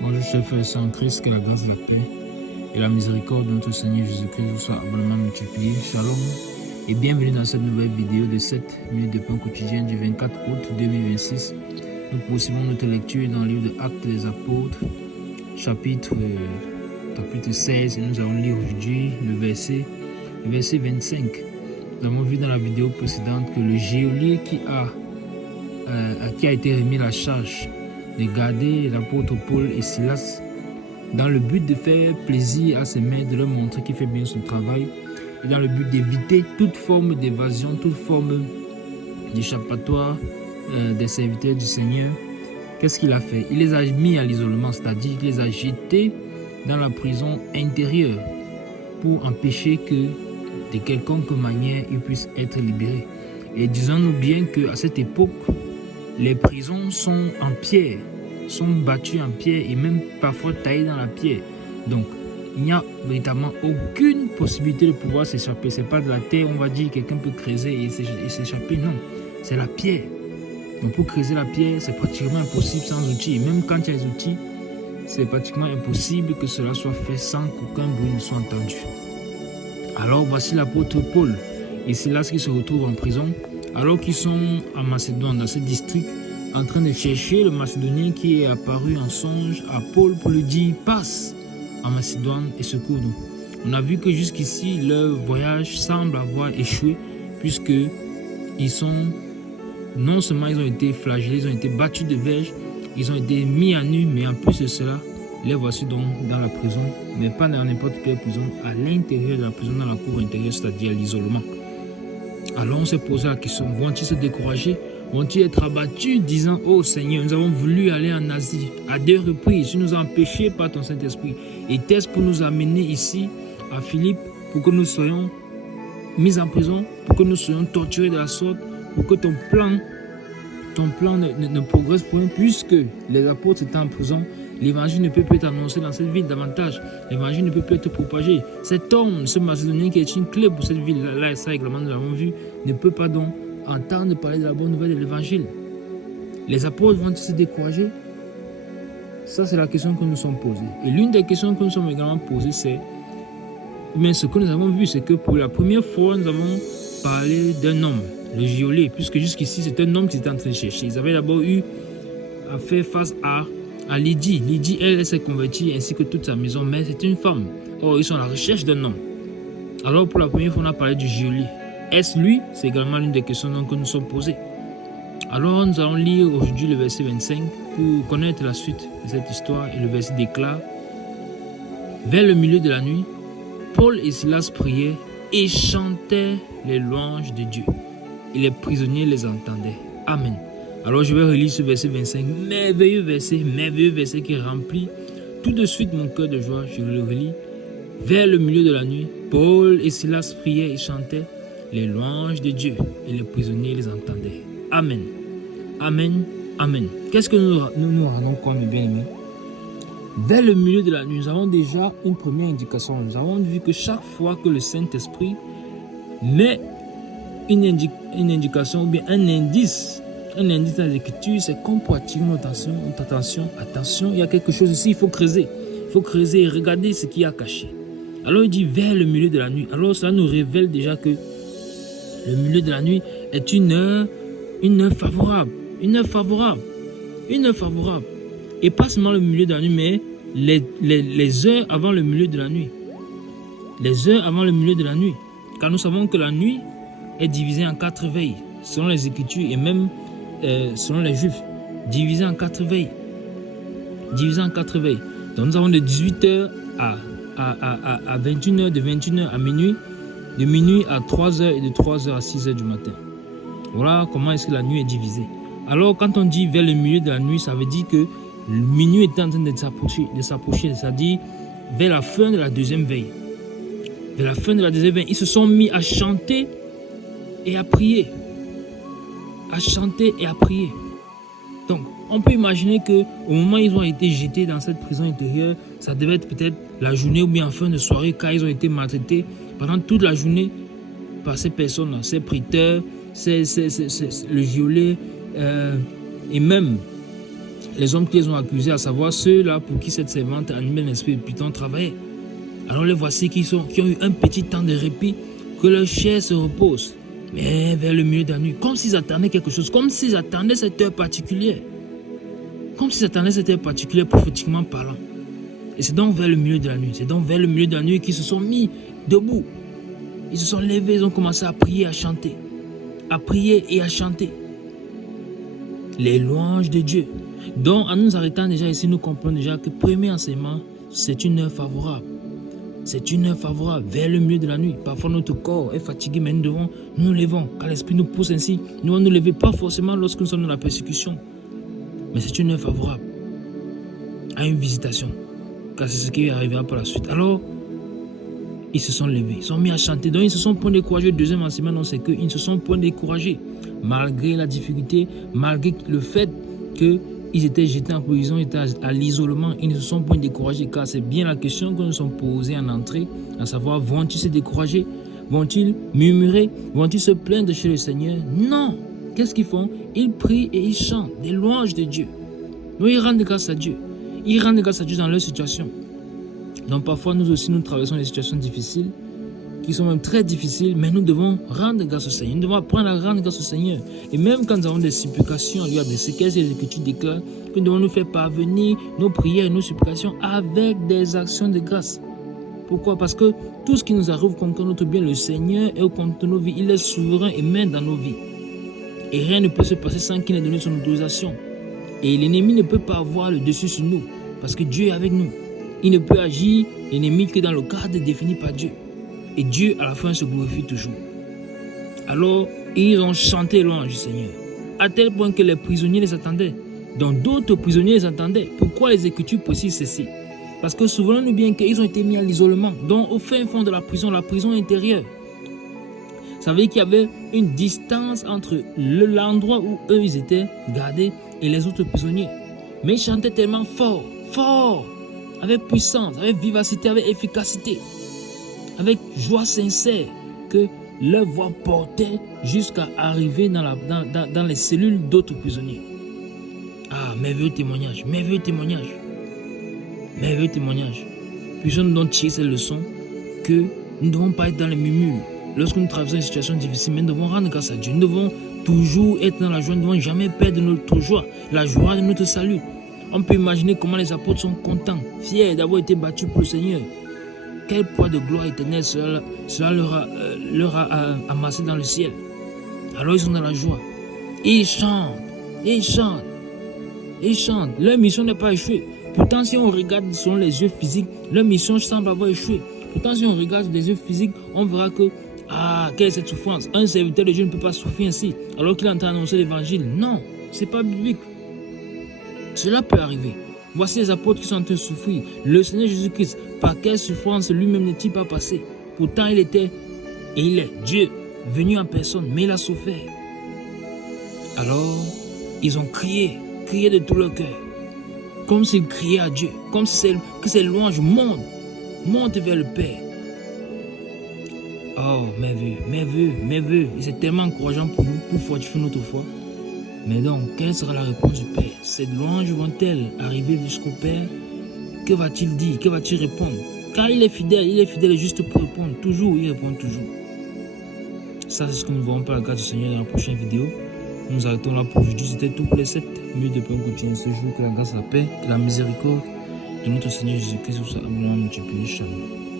Bonjour chers frères et sœurs en Christ, que la grâce, la paix et la miséricorde de notre Seigneur Jésus-Christ vous soit abondamment multipliée. Shalom et bienvenue dans cette nouvelle vidéo de 7 minutes de pain quotidien du 24 août 2026. Nous poursuivons notre lecture dans le livre de Actes des Apôtres, chapitre 16, et nous allons lire aujourd'hui le verset 25. Nous avons vu dans la vidéo précédente que le geôlier qui a été remis la charge de garder l'apôtre Paul et Silas dans le but de faire plaisir à ses maîtres, de leur montrer qu'il fait bien son travail et dans le but d'éviter toute forme d'évasion, toute forme d'échappatoire des serviteurs du Seigneur. Qu'est-ce qu'il a fait? Il les a mis à l'isolement, c'est-à-dire qu'il les a jetés dans la prison intérieure pour empêcher que de quelconque manière ils puissent être libérés. Et disons-nous bien qu'à cette époque, les prisons sont en pierre, sont battues en pierre et même parfois taillées dans la pierre. Donc, il n'y a véritablement aucune possibilité de pouvoir s'échapper. Ce n'est pas de la terre, on va dire, quelqu'un peut creuser et s'échapper. Non, c'est la pierre. Donc, pour creuser la pierre, c'est pratiquement impossible sans outils. Et même quand il y a des outils, c'est pratiquement impossible que cela soit fait sans qu'aucun bruit ne soit entendu. Alors, voici l'apôtre Paul et Silas qui se retrouvent en prison, alors qu'ils sont en Macédoine, dans ce district, en train de chercher le Macédonien qui est apparu en songe à Paul pour lui dire « Passe en Macédoine et secours-nous ». On a vu que jusqu'ici, leur voyage semble avoir échoué, puisque non seulement ils ont été flagellés, ils ont été battus de verges, ils ont été mis à nu, mais en plus de cela, les voici donc dans la prison, mais pas dans n'importe quelle prison, à l'intérieur de la prison, dans la cour intérieure, c'est-à-dire l'isolement. Alors on s'est posé la question, vont-ils se décourager? Vont-ils être abattus disant « Oh Seigneur, nous avons voulu aller en Asie à 2 reprises, tu nous as empêchés par ton Saint-Esprit. Était-ce pour nous amener ici à Philippe, pour que nous soyons mis en prison, pour que nous soyons torturés de la sorte, pour que ton plan ne progresse point, puisque les apôtres étaient en prison. L'évangile ne peut plus être annoncé dans cette ville davantage. L'évangile ne peut plus être propagé. Cet homme, ce Macédonien qui est une clé pour cette ville-là, ça également nous l'avons vu, ne peut pas donc entendre parler de la bonne nouvelle de l'évangile. Les apôtres vont-ils se décourager? Ça, c'est la question que nous sommes posées. Et l'une des questions que nous sommes également posées, c'est, mais ce que nous avons vu, c'est que pour la première fois, nous avons parlé d'un homme, le geôlier, puisque jusqu'ici, c'est un homme qui était en train de chercher. Ils avaient d'abord eu à faire face à Lydie. Lydie, elle s'est convertie ainsi que toute sa maison, mais c'est une femme. Or, ils sont à la recherche d'un homme. Alors, pour la première fois, on a parlé du geôlier. Est-ce lui? C'est également l'une des questions que nous sommes posées. Alors, nous allons lire aujourd'hui le verset 25 pour connaître la suite de cette histoire. Et le verset déclare: vers le milieu de la nuit, Paul et Silas priaient et chantaient les louanges de Dieu. Et les prisonniers les entendaient. Amen. Alors je vais relire ce verset 25, merveilleux verset qui remplit tout de suite mon cœur de joie. Je le relis. Vers le milieu de la nuit, Paul et Silas priaient et chantaient les louanges de Dieu et les prisonniers les entendaient. Amen. Amen. Amen. Qu'est-ce que nous rendons compte, mes bien-aimés? Vers le milieu de la nuit, nous avons déjà une première indication. Nous avons vu que chaque fois que le Saint-Esprit met une indication ou bien un indice dans l'écriture, c'est comme pour attirer notre attention. Attention, il y a quelque chose ici, il faut creuser. Il faut creuser et regarder ce qu'il y a caché. Alors il dit vers le milieu de la nuit. Alors cela nous révèle déjà que le milieu de la nuit est une heure favorable. Une heure favorable. Et pas seulement le milieu de la nuit, mais les heures avant le milieu de la nuit. Les heures avant le milieu de la nuit. Car nous savons que la nuit est divisée en 4 veilles, selon les Écritures et même selon les Juifs, divisée en 4 veilles. Donc nous avons de 18h à 21h, de 21h à minuit, de minuit à 3h et de 3h à 6h du matin. Voilà comment est-ce que la nuit est divisée. Alors quand on dit vers le milieu de la nuit, ça veut dire que le minuit est en train de s'approcher, c'est-à-dire vers la fin de la deuxième veille. Vers la fin de la deuxième veille, ils se sont mis à chanter et à prier. Donc, on peut imaginer qu'au moment où ils ont été jetés dans cette prison intérieure, ça devait être peut-être la journée ou bien en fin de soirée, car ils ont été maltraités pendant toute la journée par ces personnes, ces prêteurs, le geôlier et même les hommes qui les ont accusés, à savoir ceux-là pour qui cette servante animée l'esprit de Python travaillait. Alors les voici qui ont eu un petit temps de répit, que leur chair se repose. Mais vers le milieu de la nuit, comme s'ils attendaient quelque chose, comme s'ils attendaient cette heure particulière. Comme s'ils attendaient cette heure particulière prophétiquement parlant. Et c'est donc vers le milieu de la nuit, qu'ils se sont mis debout. Ils se sont levés, ils ont commencé à prier, à chanter. À prier et à chanter. Les louanges de Dieu. Donc, en nous arrêtant déjà ici, nous comprenons déjà que premier enseignement, c'est une heure favorable. C'est une heure favorable vers le milieu de la nuit. Parfois, notre corps est fatigué, mais nous devons nous lever. Quand l'Esprit nous pousse ainsi, nous devons nous lever, pas forcément lorsque nous sommes dans la persécution. Mais c'est une heure favorable à une visitation. Car c'est ce qui arrivera par la suite. Alors, ils se sont levés, ils sont mis à chanter. Donc, ils se sont point découragés. Le deuxième enseignement, c'est qu'ils ne se sont point découragés. Malgré la difficulté, malgré le fait qu'ils étaient jetés en prison, ils étaient à l'isolement, ils ne se sont point découragés. Car c'est bien la question que nous sommes posés en entrée, à savoir, vont-ils se décourager? Vont-ils murmurer? Vont-ils se plaindre chez le Seigneur? Non! Qu'est-ce qu'ils font? Ils prient et ils chantent des louanges de Dieu. Donc, ils rendent grâce à Dieu. Ils rendent grâce à Dieu dans leur situation. Donc parfois nous aussi nous traversons des situations difficiles, qui sont même très difficiles, mais nous devons rendre grâce au Seigneur. Nous devons apprendre à rendre grâce au Seigneur. Et même quand nous avons des supplications, il y a des séquelles et des Écritures déclarent que nous devons nous faire parvenir nos prières et nos supplications avec des actions de grâce. Pourquoi? Parce que tout ce qui nous arrive contre notre bien, le Seigneur est au compte de nos vies. Il est souverain et main dans nos vies. Et rien ne peut se passer sans qu'il ait donné son autorisation. Et l'ennemi ne peut pas avoir le dessus sur nous, parce que Dieu est avec nous. Il ne peut agir, l'ennemi, que dans le cadre défini par Dieu. Et Dieu, à la fin, se glorifie toujours. Alors, ils ont chanté louange du Seigneur, à tel point que les prisonniers les attendaient. Donc, d'autres prisonniers les attendaient. Pourquoi les Écritures précisent ceci? Parce que souvenons-nous bien qu'ils ont été mis à l'isolement, donc au fin fond de la prison intérieure. Ça veut dire qu'il y avait une distance entre l'endroit où eux, ils étaient gardés et les autres prisonniers. Mais ils chantaient tellement fort, avec puissance, avec vivacité, avec efficacité, avec joie sincère, que leur voix portait jusqu'à arriver dans les cellules d'autres prisonniers. Ah, merveilleux témoignage. Puissions nous donc tirer cette leçon que nous ne devons pas être dans les murmures. Lorsque nous traversons une situation difficile, mais nous devons rendre grâce à Dieu. Nous devons toujours être dans la joie, nous ne devons jamais perdre notre joie, la joie de notre salut. On peut imaginer comment les apôtres sont contents, fiers d'avoir été battus pour le Seigneur. Quel poids de gloire éternelle cela leur a amassé dans le ciel. Alors ils sont dans la joie. Et ils chantent. Leur mission n'est pas échouée. Pourtant, si on regarde selon les yeux physiques, leur mission semble avoir échoué. Pourtant, si on regarde des yeux physiques, on verra que, quelle est cette souffrance? Un serviteur de Dieu ne peut pas souffrir ainsi, alors qu'il est en train d'annoncer l'évangile. Non, c'est pas biblique. Cela peut arriver. Voici les apôtres qui sont en train de souffrir. Le Seigneur Jésus-Christ, par quelle souffrance lui-même n'est-il pas passé? Pourtant, il était, et il est Dieu, venu en personne, mais il a souffert. Alors, ils ont crié de tout leur cœur, comme s'ils criaient à Dieu, comme si que ces louanges montent vers le Père. Oh, merveilleux. Et c'est tellement encourageant pour nous, pour fortifier notre foi. Mais donc, quelle sera la réponse du Père? Ces louanges vont-elles arriver jusqu'au Père? Que va-t-il dire? Que va-t-il répondre? Car il est fidèle et juste pour répondre. Toujours, il répond toujours. Ça, c'est ce que nous verrons par la grâce du Seigneur dans la prochaine vidéo. Nous arrêtons là pour aujourd'hui. C'était tout pour les 7 minutes de pain quotidien ce jour. Que la grâce, la paix et la miséricorde de notre Seigneur Jésus-Christ soit abondamment multipliée. Shalom.